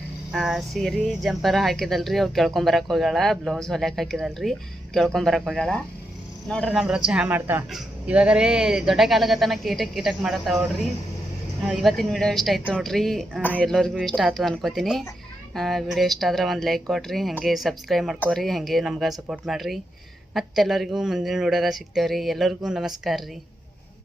ಸೀರೆ ಜಂಪರ ಹಾಕಿದಲ್ರಿ, ಅವು ಕೇಳ್ಕೊಂಬರಕ್ಕೆ ಹೋಗ್ಯಾಳ. ಬ್ಲೌಸ್ ಹೊಲ್ಯಾಕೆ ಹಾಕಿದಲ್ರಿ, ಕೇಳ್ಕೊಂಬರಕ್ಕೆ ಹೋಗ್ಯಾಳ. ನೋಡ್ರಿ ನಮ್ಮ ರಚ್ಚು ಹ್ಯಾಂಗ ಮಾಡ್ತಾಳ. ಇವಾಗರೇ ದೊಡ್ಡ ಕಾಲಗತನ ಕೀಟಕ್ಕೆ ಮಾಡತ್ತಾವ ನೋಡ್ರಿ. ಇವತ್ತಿನ ವಿಡಿಯೋ ಇಷ್ಟ ಆಯ್ತು ನೋಡ್ರಿ. ಎಲ್ಲರಿಗೂ ಇಷ್ಟ ಆಗ್ತದೆ ಅನ್ಕೋತೀನಿ. ವಿಡಿಯೋ ಇಷ್ಟ ಆದ್ರೆ ಒಂದು ಲೈಕ್ ಕೊಟ್ರಿ, ಹಾಗೆ ಸಬ್ಸ್ಕ್ರೈಬ್ ಮಾಡ್ಕೋರಿ, ಹಾಗೆ ನಮ್ಗೆ ಸಪೋರ್ಟ್ ಮಾಡಿರಿ. ಮತ್ತೆಲ್ಲರಿಗೂ ಮುಂದಿನ ವಿಡಿಯೋದಾಗ ಸಿಗ್ತೇವೆ ರೀ. ಎಲ್ಲರಿಗೂ ನಮಸ್ಕಾರ ರೀ.